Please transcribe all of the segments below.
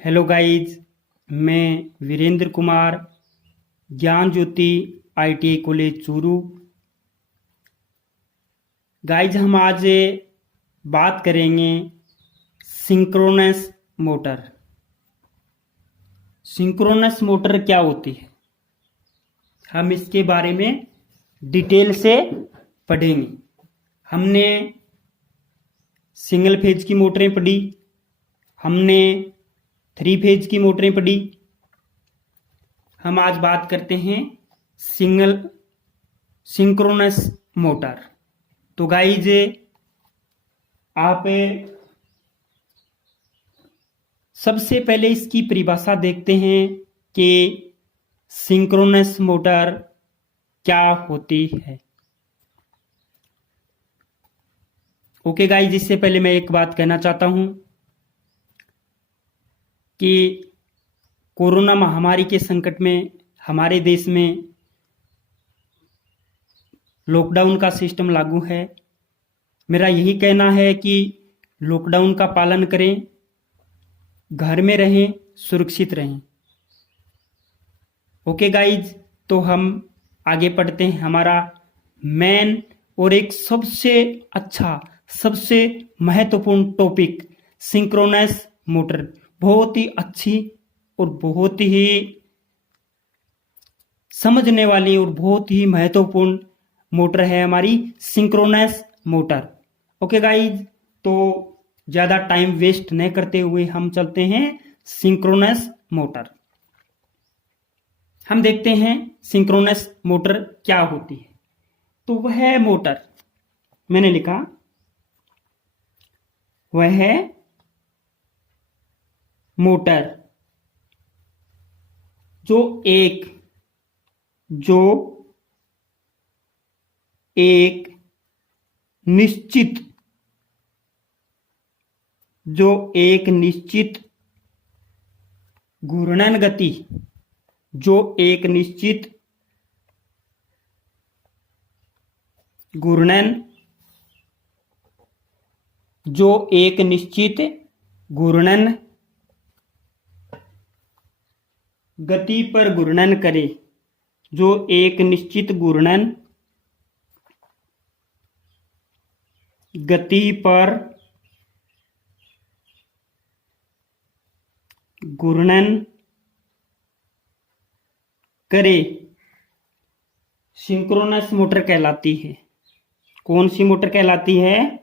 Hello guys. मैं वीरेंद्र कुमार, ज्ञान ज्योति ITI college Churu. Guys हम आज बात करेंगे सिंक्रोनस मोटर। सिंक्रोनस मोटर क्या होती है, हम इसके बारे में डिटेल से पढ़ेंगे। हमने सिंगल फेज की मोटरें पढ़ी, हमने 3 फेज की मोटरें पढ़ी। हम आज बात करते हैं सिंक्रोनस मोटर। तो गाइज आप सबसे पहले इसकी परिभाषा देखते हैं कि सिंक्रोनस मोटर क्या होती है। ओके गाइज, इससे पहले मैं एक बात कहना चाहता हूं कि कोरोना महामारी के संकट में हमारे देश में लॉकडाउन का सिस्टम लागू है। मेरा यही कहना है कि लॉकडाउन का पालन करें, घर में रहें, सुरक्षित रहें। ओके गाइज, तो हम आगे पढ़ते हैं। हमारा मेन और एक सबसे अच्छा, सबसे महत्वपूर्ण टॉपिक सिंक्रोनस मोटर। बहुत ही अच्छी और बहुत ही समझने वाली और बहुत ही महत्वपूर्ण मोटर है हमारी सिंक्रोनस मोटर। ओके गाइज, तो ज्यादा टाइम वेस्ट न करते हुए हम चलते हैं सिंक्रोनस मोटर। हम देखते हैं सिंक्रोनस मोटर क्या होती है। तो वह मोटर, मैंने लिखा वह मोटर जो एक निश्चित घूर्णन गति, जो एक निश्चित घूर्णन गति पर घूर्णन करे, जो एक निश्चित घूर्णन गति पर घूर्णन करे, सिंक्रोनस मोटर कहलाती है। कौन सी मोटर कहलाती है?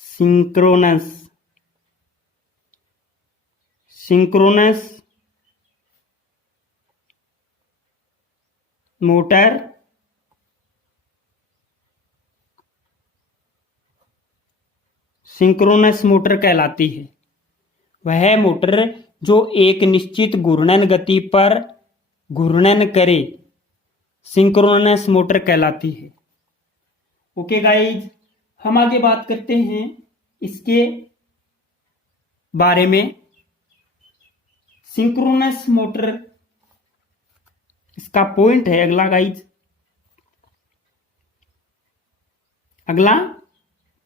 सिंक्रोनस मोटर कहलाती है। वह मोटर जो एक निश्चित घूर्णन गति पर घूर्णन करे, सिंक्रोनस मोटर कहलाती है। ओके गाइज, हम आगे बात करते हैं इसके बारे में। सिंक्रोनस मोटर, इसका पॉइंट है अगला गाइज, अगला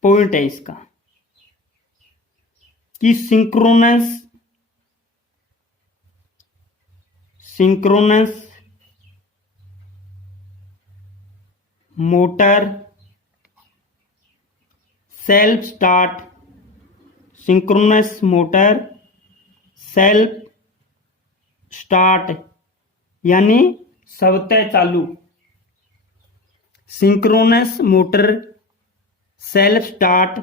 पॉइंट है इसका कि synchronous motor self start, synchronous motor self start यानी स्वतः चालू। सिंक्रोनस मोटर सेल्फ स्टार्ट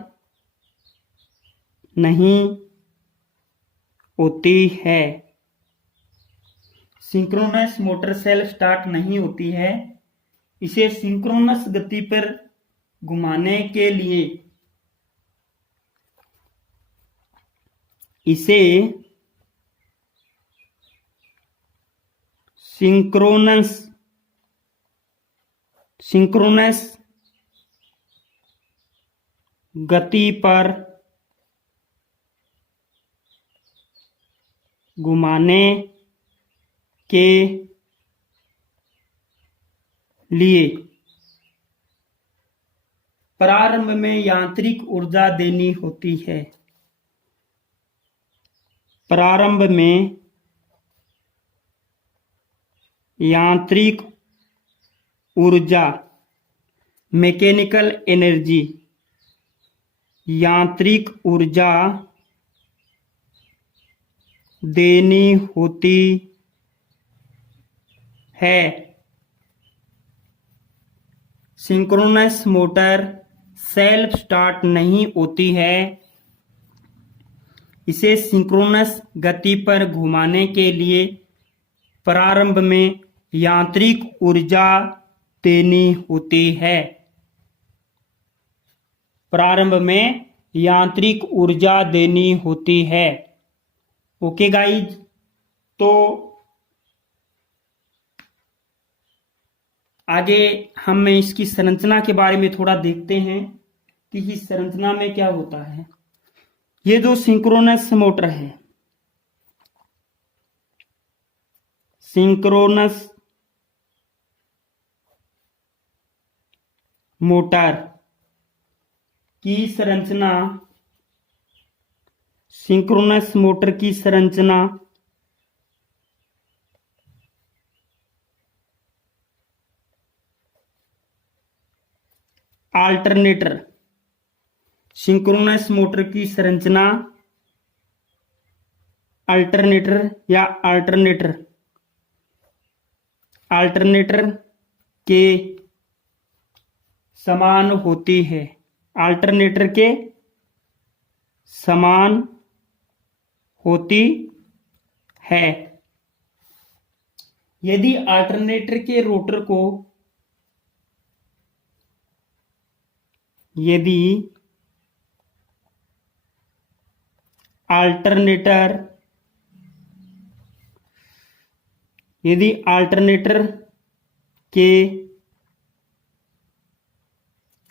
नहीं होती है। सिंक्रोनस मोटर सेल्फ स्टार्ट नहीं होती है। इसे सिंक्रोनस गति पर घुमाने के लिए इसे सिंक्रोनस गति पर घुमाने के लिए प्रारंभ में यांत्रिक ऊर्जा देनी होती है। प्रारंभ में यांत्रिक ऊर्जा मैकेनिकल एनर्जी, यांत्रिक ऊर्जा देनी होती है। सिंक्रोनस मोटर सेल्फ स्टार्ट नहीं होती है। इसे सिंक्रोनस गति पर घुमाने के लिए प्रारंभ में यांत्रिक ऊर्जा देनी होती है। प्रारंभ में यांत्रिक ऊर्जा देनी होती है। ओके गाइज, तो आगे हम इसकी संरचना के बारे में थोड़ा देखते हैं कि इस संरचना में क्या होता है। ये जो सिंक्रोनस मोटर है, सिंक्रोनस मोटर की संरचना, सिंक्रोनस मोटर की संरचना अल्टरनेटर, सिंक्रोनस मोटर की संरचना अल्टरनेटर या अल्टरनेटर के समान होती है। अल्टरनेटर के समान होती है। यदि अल्टरनेटर के रोटर को, यदि अल्टरनेटर के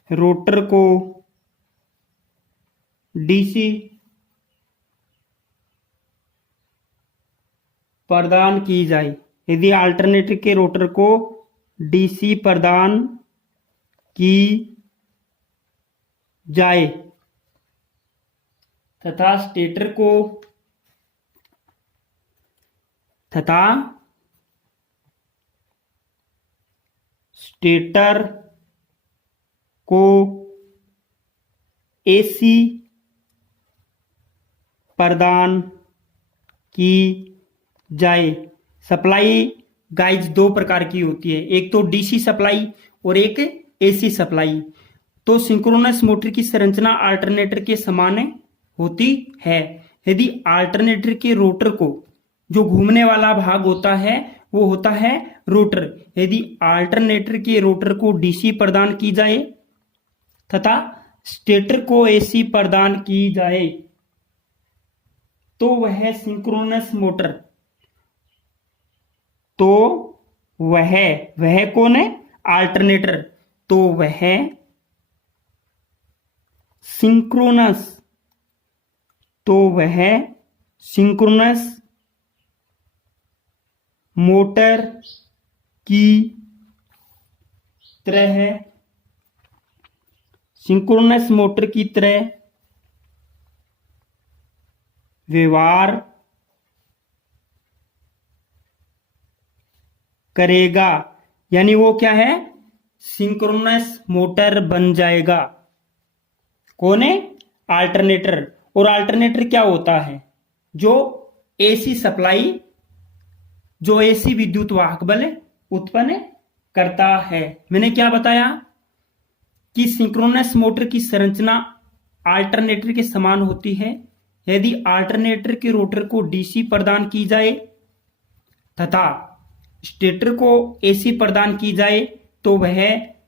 रोटर को डीसी प्रदान की जाए, यदि अल्टरनेटर के रोटर को डीसी प्रदान की जाए तथा स्टेटर को एसी प्रदान की जाए। सप्लाई गाइज दो प्रकार की होती है, एक तो डीसी सप्लाई और एक एसी सप्लाई। तो सिंक्रोनस मोटर की संरचना अल्टरनेटर के समान होती है। यदि अल्टरनेटर के रोटर को, जो घूमने वाला भाग होता है वो होता है रोटर, यदि अल्टरनेटर के रोटर को डीसी प्रदान की जाए तथा स्टेटर को एसी प्रदान की जाए तो वह सिंक्रोनस मोटर, तो वह कौन है? अल्टरनेटर। तो वह सिंक्रोनस मोटर की तरह, सिंक्रोनस मोटर की तरह व्यवहार करेगा। यानी वो क्या है? सिंक्रोनस मोटर बन जाएगा। कौन है? अल्टरनेटर। और अल्टरनेटर क्या होता है? जो एसी सप्लाई, जो एसी विद्युत वाहक बल उत्पन्न करता है। मैंने क्या बताया कि सिंक्रोनस मोटर की संरचना अल्टरनेटर के समान होती है। यदि अल्टरनेटर के रोटर को डीसी प्रदान की जाए तथा स्टेटर को एसी प्रदान की जाए तो वह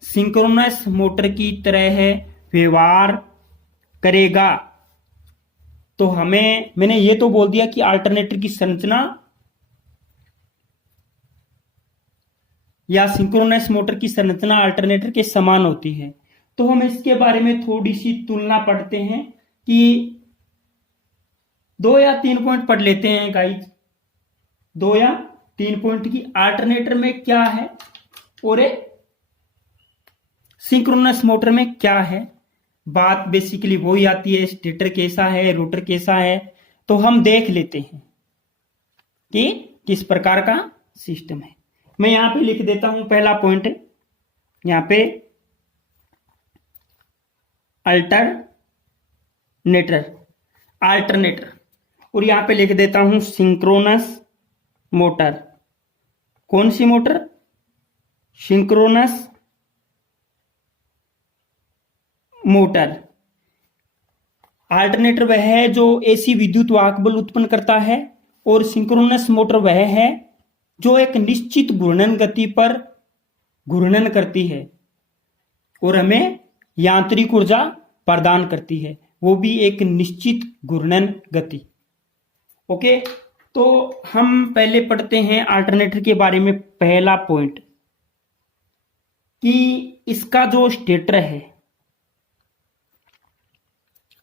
सिंक्रोनस मोटर की तरह व्यवहार करेगा। तो मैंने ये तो बोल दिया कि अल्टरनेटर की संरचना या सिंक्रोनस मोटर की संरचना अल्टरनेटर के समान होती है। तो हम इसके बारे में थोड़ी सी तुलना पढ़ते हैं कि 2 या 3 पॉइंट पढ़ लेते हैं गाइज। 2 या 3 पॉइंट की अल्टरनेटर में क्या है और सिंक्रोनस मोटर में क्या है। बात बेसिकली वही आती है, स्टेटर कैसा है, रोटर कैसा है। तो हम देख लेते हैं कि किस प्रकार का सिस्टम है। मैं यहां पे लिख देता हूं पहला पॉइंट, यहां पे अल्टरनेटर, और यहां पे लिख देता हूं सिंक्रोनस मोटर। कौन सी मोटर? Synchronous motor. अल्टरनेटर वह है जो एसी विद्युत वाहक बल उत्पन्न करता है, और सिंक्रोनस मोटर वह है जो एक निश्चित घूर्णन गति पर घूर्णन करती है और हमें यांत्रिक ऊर्जा प्रदान करती है, वो भी एक निश्चित घूर्णन गति। ओके, तो हम पहले पढ़ते हैं अल्टरनेटर के बारे में। पहला पॉइंट कि इसका जो स्टेटर है,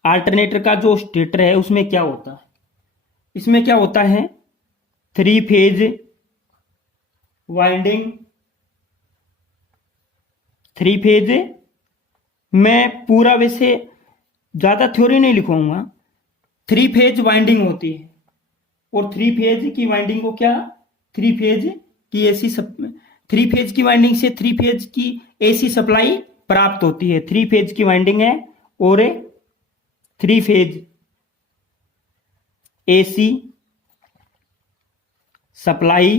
अल्टरनेटर का जो स्टेटर है उसमें क्या होता है? इसमें क्या होता है? 3 फेज वाइंडिंग। 3 फेज, मैं पूरा वैसे ज्यादा थ्योरी नहीं लिखवाऊंगा। 3 फेज वाइंडिंग होती है, और 3 फेज की वाइंडिंग को क्या, 3 फेज की एसी 3 फेज की वाइंडिंग से 3 फेज की एसी सप्लाई प्राप्त होती है। 3 फेज की वाइंडिंग है और 3 फेज एसी सप्लाई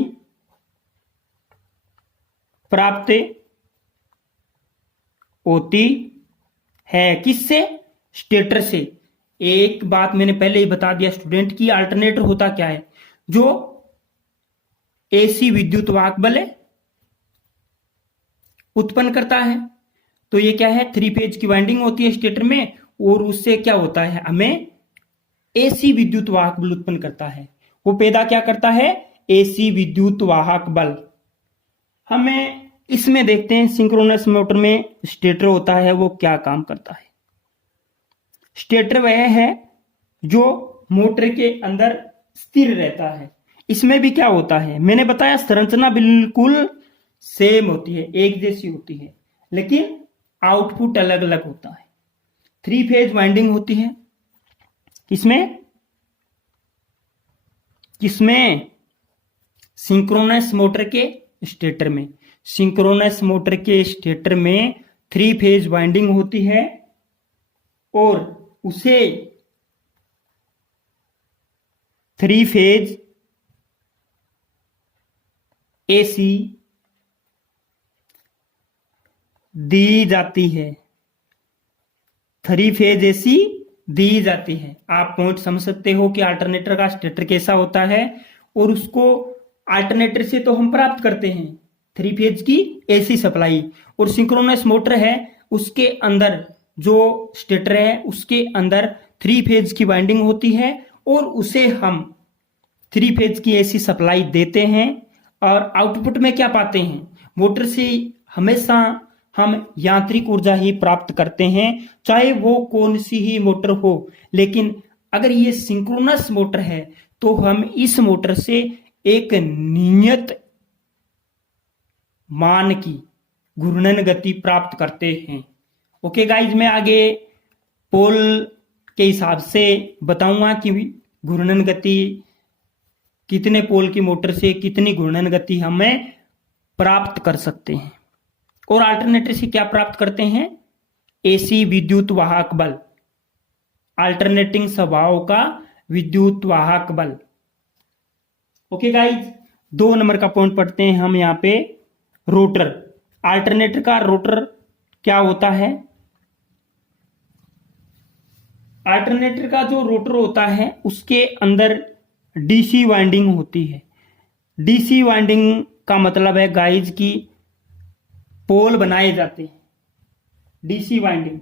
प्राप्त होती है। किससे? स्टेटर से। एक बात मैंने पहले ही बता दिया स्टूडेंट की, अल्टरनेटर होता क्या है? जो एसी विद्युत वाहक बल उत्पन्न करता है। तो ये क्या है? 3 फेज की वाइंडिंग होती है स्टेटर में, और उससे क्या होता है? हमें एसी विद्युत वाहक बल उत्पन्न करता है। वो पैदा क्या करता है? एसी विद्युत वाहक बल। हमें इसमें देखते हैं सिंक्रोनस मोटर में स्टेटर होता है, वो क्या काम करता है। स्टेटर वह है जो मोटर के अंदर स्थिर रहता है। इसमें भी क्या होता है? मैंने बताया संरचना बिल्कुल सेम होती है, एक जैसी होती है, लेकिन आउटपुट अलग अलग होता है। 3 फेज वाइंडिंग होती है किसमें? सिंक्रोनस मोटर के स्टेटर में। सिंक्रोनस मोटर के स्टेटर में 3 फेज वाइंडिंग होती है, और उसे 3 फेज एसी दी जाती है। 3 फेज एसी दी जाती है। आप पॉइंट समझ सकते हो कि अल्टरनेटर का स्टेटर कैसा होता है, और उसको अल्टरनेटर से तो हम प्राप्त करते हैं 3 फेज की एसी सप्लाई, और सिंक्रोनस मोटर है उसके अंदर जो स्टेटर है उसके अंदर 3 फेज की वाइंडिंग होती है, और उसे हम 3 फेज की एसी सप्लाई देते हैं, और आउटपुट में क्या पाते हैं? मोटर से हमेशा हम यांत्रिक ऊर्जा ही प्राप्त करते हैं, चाहे वो कौन सी ही मोटर हो। लेकिन अगर ये सिंक्रोनस मोटर है तो हम इस मोटर से एक नियत मान की घूर्णन गति प्राप्त करते हैं। ओके गाइज, मैं आगे पोल के हिसाब से बताऊंगा कि घूर्णन गति कितने पोल की मोटर से कितनी घूर्णन गति हमें प्राप्त कर सकते हैं। और अल्टरनेटर से क्या प्राप्त करते हैं? एसी विद्युत वाहक बल, अल्टरनेटिंग स्वभाव का विद्युत वाहक बल। ओके गाइज, 2 नंबर का पॉइंट पढ़ते हैं हम यहां पे। रोटर। अल्टरनेटर का रोटर क्या होता है? अल्टरनेटर का जो रोटर होता है उसके अंदर डीसी वाइंडिंग होती है। डीसी वाइंडिंग का मतलब है गाइज की पोल बनाए जाते हैं, डीसी वाइंडिंग।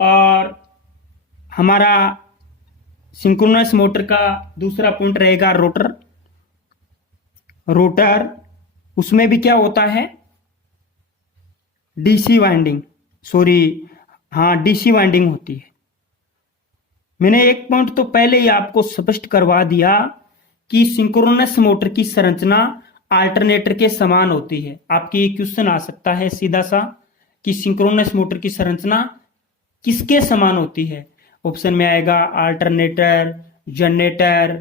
और हमारा सिंक्रोनस मोटर का दूसरा पॉइंट रहेगा रोटर। रोटर, उसमें भी क्या होता है? डीसी वाइंडिंग, डीसी वाइंडिंग होती है। मैंने एक पॉइंट तो पहले ही आपको स्पष्ट करवा दिया कि सिंक्रोनस मोटर की संरचना अल्टरनेटर के समान होती है। आपकी क्वेश्चन आ सकता है सीधा सा कि सिंक्रोनस मोटर की संरचना किसके समान होती है? ऑप्शन में आएगा अल्टरनेटर, जनरेटर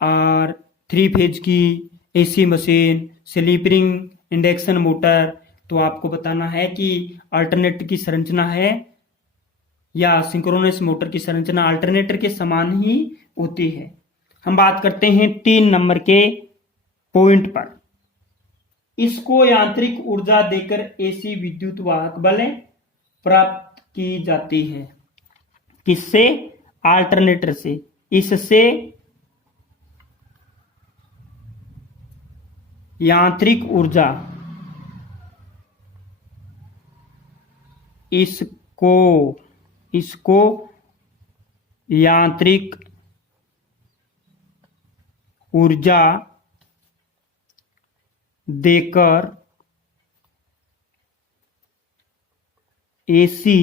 और 3 फेज की AC machine, sleeping induction motor. तो आपको बताना है कि अल्टरनेटर की संरचना है या सिंक्रोनस मोटर की संरचना अल्टरनेटर के समान ही होती है। हम बात करते हैं 3 नंबर के पॉइंट पर। इसको यांत्रिक ऊर्जा देकर एसी विद्युत वाहक बल प्राप्त की जाती है। किससे? अल्टरनेटर से। इससे यांत्रिक ऊर्जा इसको यांत्रिक ऊर्जा देकर एसी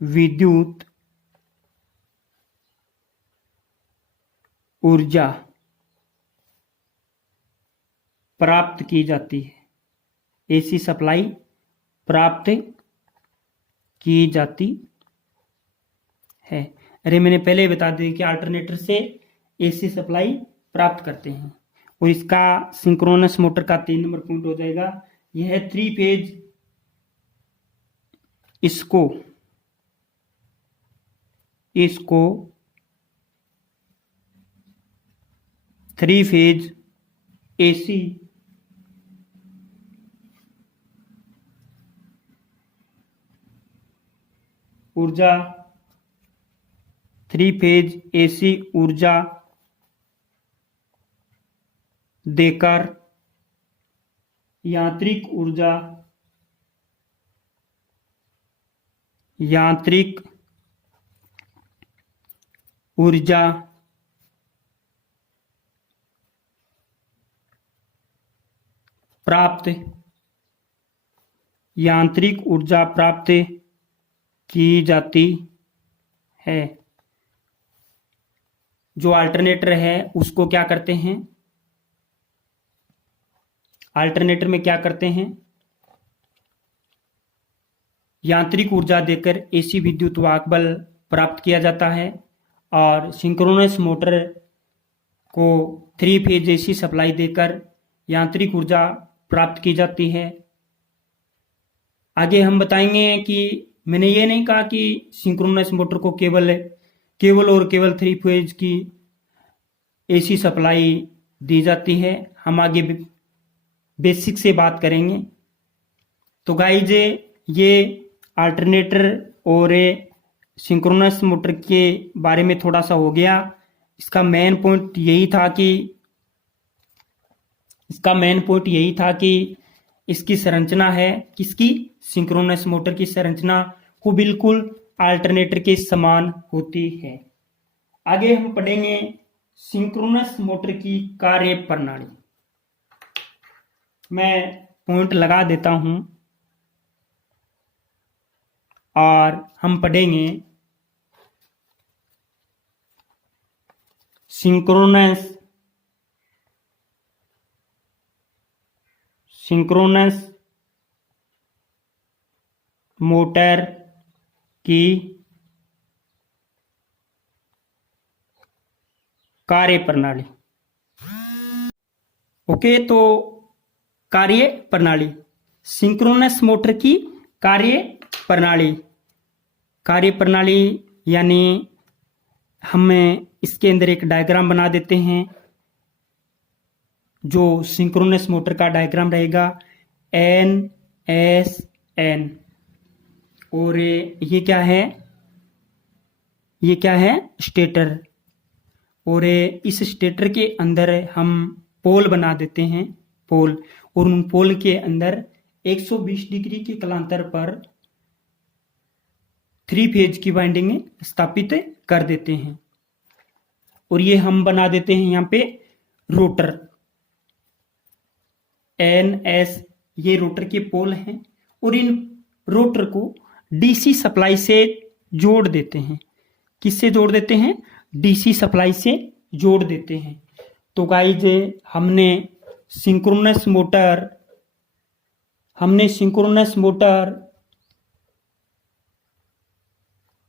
विद्युत ऊर्जा प्राप्त की जाती है। एसी सप्लाई प्राप्त की जाती है। अरे मैंने पहले ही बता दिया कि अल्टरनेटर से एसी सप्लाई प्राप्त करते हैं। और इसका सिंक्रोनस मोटर का 3 नंबर पॉइंट हो जाएगा। यह 3 फेज इसको 3 फेज एसी ऊर्जा 3 फेज एसी ऊर्जा देकर यांत्रिक ऊर्जा प्राप्त की जाती है। जो अल्टरनेटर है उसको क्या करते हैं? अल्टरनेटर में क्या करते हैं? यांत्रिक ऊर्जा देकर एसी विद्युत वाहक बल प्राप्त किया जाता है। और सिंक्रोनस मोटर को 3 फेज एसी सप्लाई देकर यांत्रिक ऊर्जा प्राप्त की जाती है। आगे हम बताएंगे कि मैंने ये नहीं कहा कि सिंक्रोनस मोटर को केवल और केवल 3 फेज की एसी सप्लाई दी जाती है। हम आगे बेसिक से बात करेंगे। तो गाइज ये अल्टरनेटर और सिंक्रोनस मोटर के बारे में थोड़ा सा हो गया। इसका मेन पॉइंट यही था कि इसकी संरचना है किसकी? सिंक्रोनस मोटर की संरचना को बिल्कुल अल्टरनेटर के समान होती है। आगे हम पढ़ेंगे सिंक्रोनस मोटर की कार्य प्रणाली। मैं पॉइंट लगा देता हूं और हम पढ़ेंगे सिंक्रोनस मोटर की कार्य प्रणाली। ओके, तो कार्य प्रणाली, सिंक्रोनस मोटर की कार्य प्रणाली यानी हम इसके अंदर एक डायग्राम बना देते हैं। जो सिंक्रोनस मोटर का डायग्राम रहेगा NSN। और ये क्या है? स्टेटर। और इस स्टेटर के अंदर हम पोल बना देते हैं, और उन पोल के अंदर 120 डिग्री के कलांतर पर 3 फेज की वाइंडिंग स्थापित कर देते हैं। और ये हम बना देते हैं यहाँ पे रोटर NS। ये रोटर के पोल हैं और इन रोटर को डीसी सप्लाई से जोड़ देते हैं। किससे जोड़ देते हैं? डीसी सप्लाई से जोड़ देते हैं। तो गाइज हमने सिंक्रोनस मोटर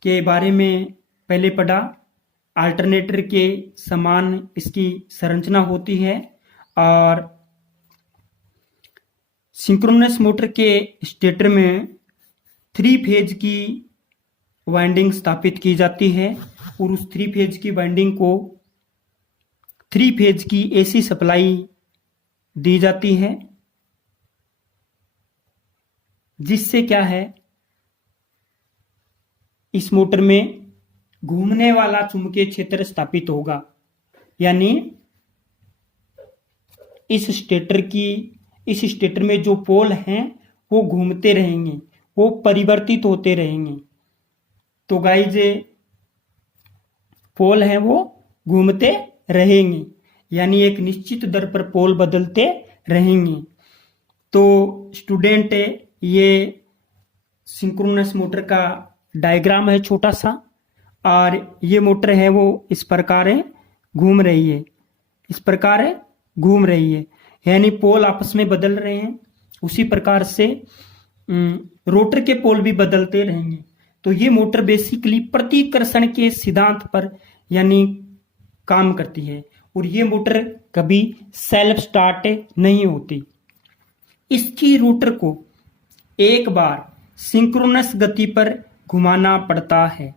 के बारे में पहले पढ़ा अल्टरनेटर के समान इसकी संरचना होती है और सिंक्रोनस मोटर के स्टेटर में 3 फेज की वाइंडिंग स्थापित की जाती है और उस 3 फेज की वाइंडिंग को 3 फेज की एसी सप्लाई दी जाती है, जिससे क्या है, इस मोटर में घूमने वाला चुंबकीय क्षेत्र स्थापित होगा। यानी इस स्टेटर में जो पोल हैं वो घूमते रहेंगे, वो परिवर्तित होते रहेंगे। तो गाइज पोल हैं वो घूमते रहेंगे, यानी एक निश्चित दर पर पोल बदलते रहेंगे। तो स्टूडेंट ये सिंक्रोनस मोटर का डायग्राम है छोटा सा, और ये मोटर है वो इस प्रकार घूम रही है, इस प्रकार घूम रही है, यानी पोल आपस में बदल रहे हैं। उसी प्रकार से रोटर के पोल भी बदलते रहेंगे। तो ये मोटर बेसिकली प्रतिकर्षण के सिद्धांत पर यानी काम करती है, और ये मोटर कभी सेल्फ स्टार्ट नहीं होती। इसकी रोटर को एक बार सिंक्रोनस गति पर घुमाना पड़ता है।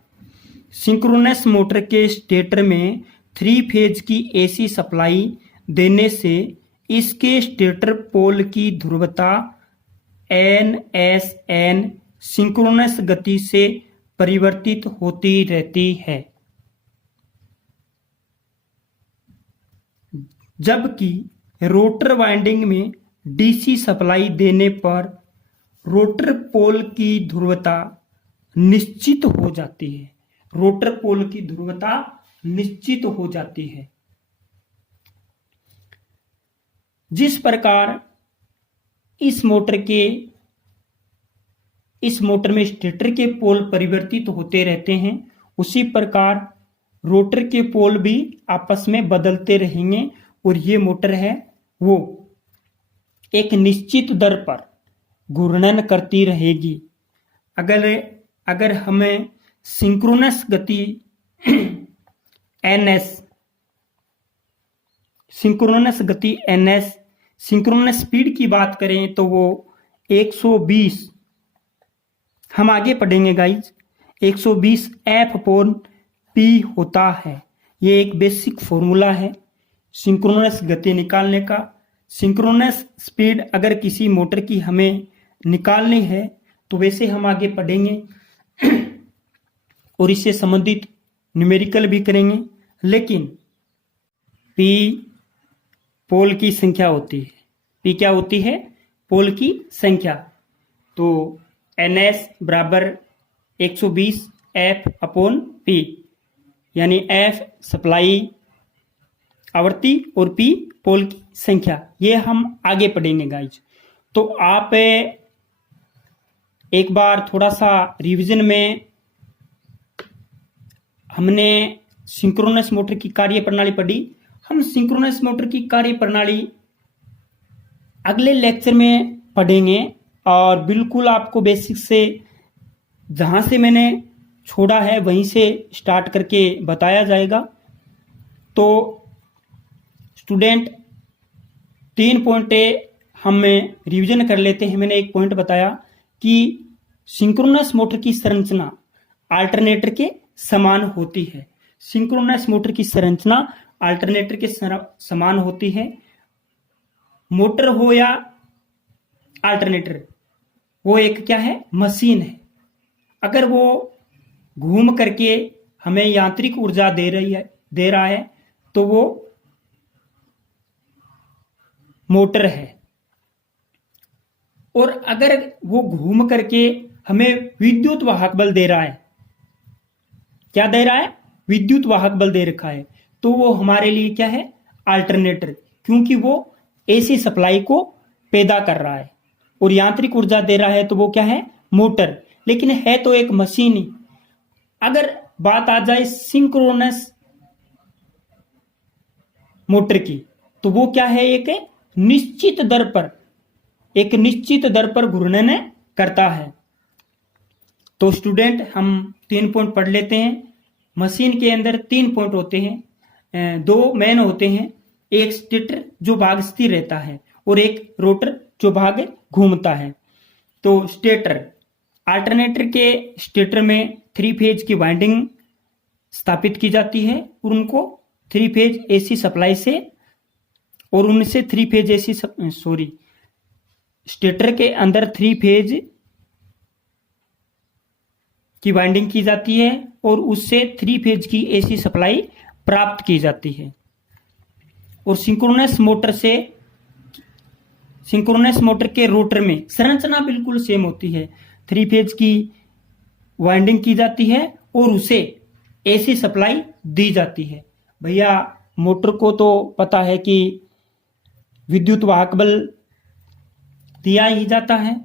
सिंक्रोनस मोटर के स्टेटर में 3 फेज की एसी सप्लाई देने से इसके स्टेटर पोल की ध्रुवता NSN सिंक्रोनस गति से परिवर्तित होती रहती है, जबकि रोटर वाइंडिंग में डीसी सप्लाई देने पर रोटर पोल की ध्रुवता निश्चित हो जाती है। रोटर पोल की ध्रुवता निश्चित हो जाती है। जिस प्रकार इस मोटर में स्टेटर के पोल परिवर्तित होते रहते हैं, उसी प्रकार रोटर के पोल भी आपस में बदलते रहेंगे, और ये मोटर है वो एक निश्चित दर पर घूर्णन करती रहेगी। अगर हमें सिंक्रोनस गति NS, सिंक्रोनस स्पीड की बात करें तो वो 120, हम आगे पढ़ेंगे गाइज, 120 F/P होता है। ये एक बेसिक फॉर्मूला है सिंक्रोनस गति निकालने का। सिंक्रोनस स्पीड अगर किसी मोटर की हमें निकालनी है तो वैसे हम आगे पढ़ेंगे और इससे संबंधित न्यूमेरिकल भी करेंगे। लेकिन P पोल की संख्या होती है। P क्या होती है? पोल की संख्या। तो NS बराबर 120 F/P, यानी F सप्लाई आवृत्ति और P पोल की संख्या। ये हम आगे पढ़ेंगे गाइज। तो आप एक बार थोड़ा सा रिवीजन में हमने सिंक्रोनस मोटर की कार्य प्रणाली पढ़ी। हम सिंक्रोनस मोटर की कार्य प्रणाली अगले लेक्चर में पढ़ेंगे, और बिल्कुल आपको बेसिक से जहां से मैंने छोड़ा है वहीं से स्टार्ट करके बताया जाएगा। तो स्टूडेंट 3 पॉइंट हम रिवीजन कर लेते हैं। मैंने एक पॉइंट बताया कि सिंक्रोनस मोटर की संरचना अल्टरनेटर के समान होती है। सिंक्रोनस मोटर की संरचना अल्टरनेटर के समान होती है। मोटर हो या अल्टरनेटर, वो एक क्या है? मशीन है। अगर वो घूम करके हमें यांत्रिक ऊर्जा दे रहा है तो वो मोटर है। और अगर वो घूम करके हमें विद्युत वाहक बल दे रहा है, क्या दे रहा है? विद्युत वाहक बल दे रखा है, तो वो हमारे लिए क्या है? अल्टरनेटर, क्योंकि वो एसी सप्लाई को पैदा कर रहा है और यांत्रिक ऊर्जा दे रहा है, तो वो क्या है? मोटर। लेकिन है तो एक मशीन ही। अगर बात आ जाए सिंक्रोनस मोटर की, तो वो क्या है? एक निश्चित दर पर घूर्णन करता है। तो स्टूडेंट हम 3 पॉइंट पढ़ लेते हैं। मशीन के अंदर 3 पॉइंट होते हैं, 2 मेन होते हैं, एक स्टेटर जो भाग स्थिर रहता है और एक रोटर जो भाग घूमता है। तो स्टेटर, अल्टरनेटर के स्टेटर में 3 फेज की वाइंडिंग स्थापित की जाती है और उनको 3 फेज एसी सप्लाई से और उनसे 3 फेज एसी स्टेटर के अंदर 3 फेज की वाइंडिंग की जाती है और उससे 3 फेज की एसी सप्लाई प्राप्त की जाती है। और सिंक्रोनस मोटर के रोटर में संरचना बिल्कुल सेम होती है। 3 फेज की वाइंडिंग की जाती है और उसे एसी सप्लाई दी जाती है। भैया मोटर को तो पता है कि विद्युत वाहक बल दिया ही जाता है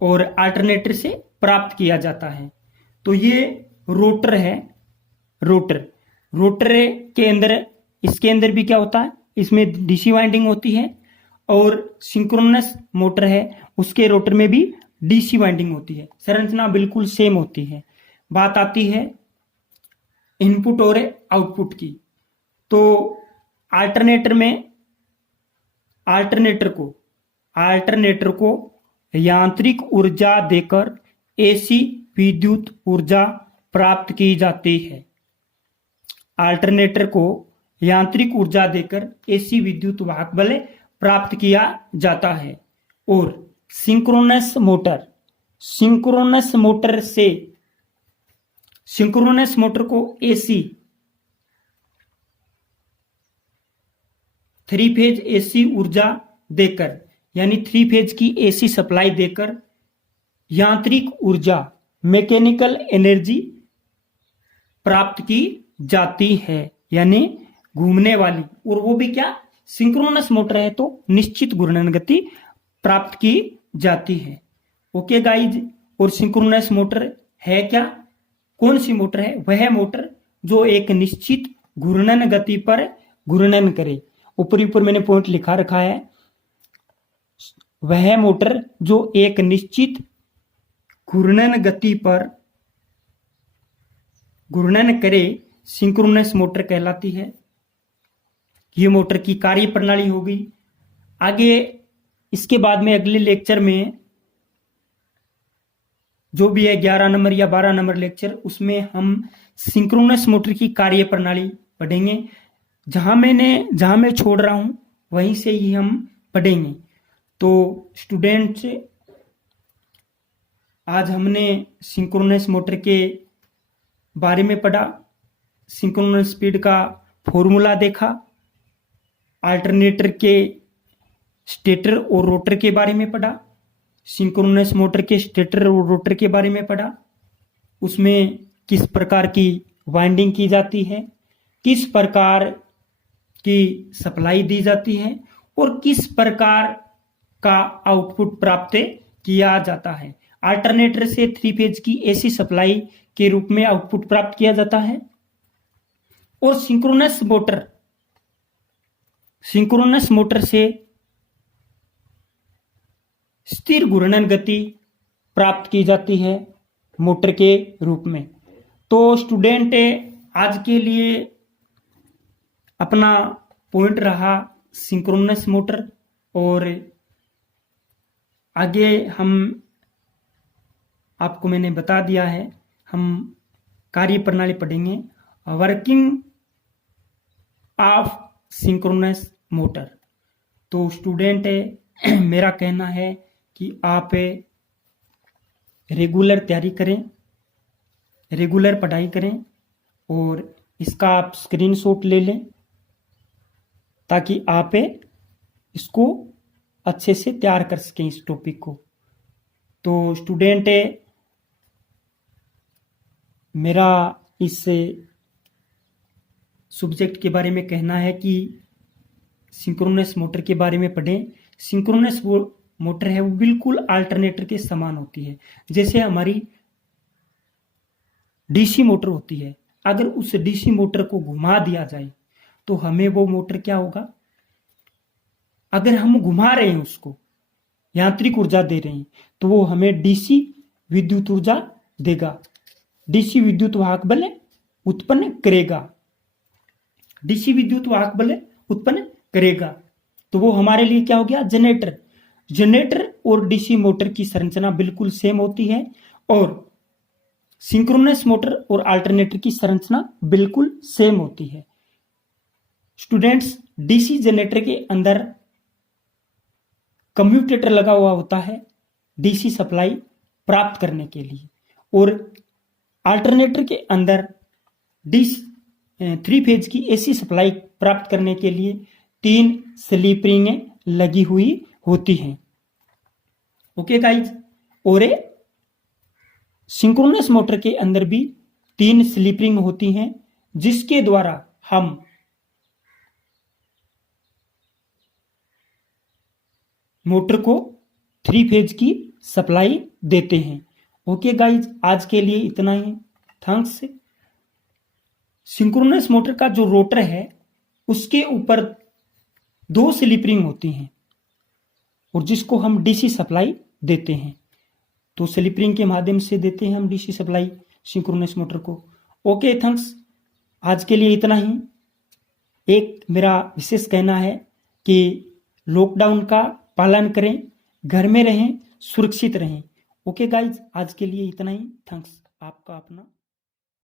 और अल्टरनेटर से प्राप्त किया जाता है। तो ये रोटर है। रोटर के अंदर, इसके अंदर भी क्या होता है, इसमें डीसी वाइंडिंग होती है और सिंक्रोनस मोटर है उसके रोटर में भी डीसी वाइंडिंग होती है। संरचना बिल्कुल सेम होती है। बात आती है इनपुट और आउटपुट की। तो अल्टरनेटर को यांत्रिक ऊर्जा देकर एसी विद्युत ऊर्जा प्राप्त की जाती है। अल्टरनेटर को यांत्रिक ऊर्जा देकर एसी विद्युत वाहक बल प्राप्त किया जाता है। और सिंक्रोनस मोटर को एसी 3 फेज एसी ऊर्जा देकर, यानी 3 फेज की एसी सप्लाई देकर यांत्रिक ऊर्जा, मैकेनिकल एनर्जी प्राप्त की जाती है, यानी घूमने वाली, और वो भी क्या, सिंक्रोनस मोटर है तो निश्चित घूर्णन गति प्राप्त की जाती है। Okay guys. और सिंक्रोनस मोटर है क्या, कौन सी मोटर है? वह मोटर जो एक निश्चित घूर्णन गति पर घूर्णन करे। ऊपर मैंने पॉइंट लिखा रखा है, वह मोटर जो एक निश्चित घूर्णन गति पर घूर्णन करे सिंक्रोनस मोटर कहलाती है। ये मोटर की कार्य प्रणाली होगी। आगे इसके बाद में अगले लेक्चर में जो भी है 11 नंबर या 12 नंबर लेक्चर, उसमें हम सिंक्रोनस मोटर की कार्य प्रणाली पढ़ेंगे। जहां मैं छोड़ रहा हूं वहीं से ही हम पढ़ेंगे। तो स्टूडेंट्स, आज हमने सिंक्रोनस मोटर के बारे में पढ़ा, सिंक्रोनस स्पीड का फॉर्मूला देखा, अल्टरनेटर के स्टेटर और रोटर के बारे में पढ़ा, सिंक्रोनस मोटर के स्टेटर और रोटर के बारे में पढ़ा, उसमें किस प्रकार की वाइंडिंग की जाती है, किस प्रकार की सप्लाई दी जाती है और किस प्रकार का आउटपुट प्राप्त किया जाता है। अल्टरनेटर से 3 फेज की एसी सप्लाई के रूप में आउटपुट प्राप्त किया जाता है और सिंक्रोनस मोटर से स्थिर घूर्णन गति प्राप्त की जाती है मोटर के रूप में। तो स्टूडेंट, आज के लिए अपना पॉइंट रहा सिंक्रोनस मोटर, और आगे आपको मैंने बता दिया है, हम कार्य प्रणाली पढ़ेंगे, वर्किंग ऑफ सिंक्रोनस मोटर। तो स्टूडेंट, मेरा कहना है कि आप रेगुलर तैयारी करें, रेगुलर पढ़ाई करें और इसका आप स्क्रीनशॉट ले लें ताकि आप इसको अच्छे से तैयार कर सकें इस टॉपिक को। तो स्टूडेंट, मेरा इस सब्जेक्ट के बारे में कहना है कि सिंक्रोनस मोटर के बारे में पढ़ें। सिंक्रोनस मोटर है वो बिल्कुल अल्टरनेटर के समान होती है। जैसे हमारी डीसी मोटर होती है, अगर उस डीसी मोटर को घुमा दिया जाए तो हमें वो मोटर क्या होगा, अगर हम घुमा रहे हैं उसको, यांत्रिक ऊर्जा दे रहे हैं, तो वो हमें डीसी विद्युत ऊर्जा देगा। डीसी विद्युत वाहक बल उत्पन्न करेगा, डीसी विद्युत वाहक बल उत्पन्न करेगा। तो वो हमारे लिए क्या हो गया, जनरेटर। जनरेटर और डीसी मोटर की संरचना बिल्कुल सेम होती है और सिंक्रोनस मोटर और अल्टरनेटर की संरचना बिल्कुल सेम होती है। स्टूडेंट्स, डीसी जनरेटर के अंदर कम्यूटेटर लगा हुआ होता है डीसी सप्लाई प्राप्त करने के लिए, और अल्टरनेटर के अंदर डीसी 3 फेज की एसी सप्लाई प्राप्त करने के लिए 3 स्लिप रिंगें लगी हुई होती हैं। ओके गाइज, और सिंक्रोनस मोटर के अंदर भी 3 स्लिप रिंग होती हैं जिसके द्वारा हम मोटर को 3 फेज की सप्लाई देते हैं। ओके गाइज, आज के लिए इतना ही। थैंक्स। सिंक्रोनस मोटर का जो रोटर है उसके ऊपर 2 स्लिप रिंग होती हैं और जिसको हम डीसी सप्लाई देते हैं, तो स्लिप रिंग के माध्यम से देते हैं हम डीसी सप्लाई सिंक्रोनस मोटर को। ओके थैंक्स, आज के लिए इतना ही। एक मेरा विशेष कहना है कि लॉकडाउन का पालन करें, घर में रहें, सुरक्षित रहें। ओके गाइज, आज के लिए इतना ही। थैंक्स। आपका अपना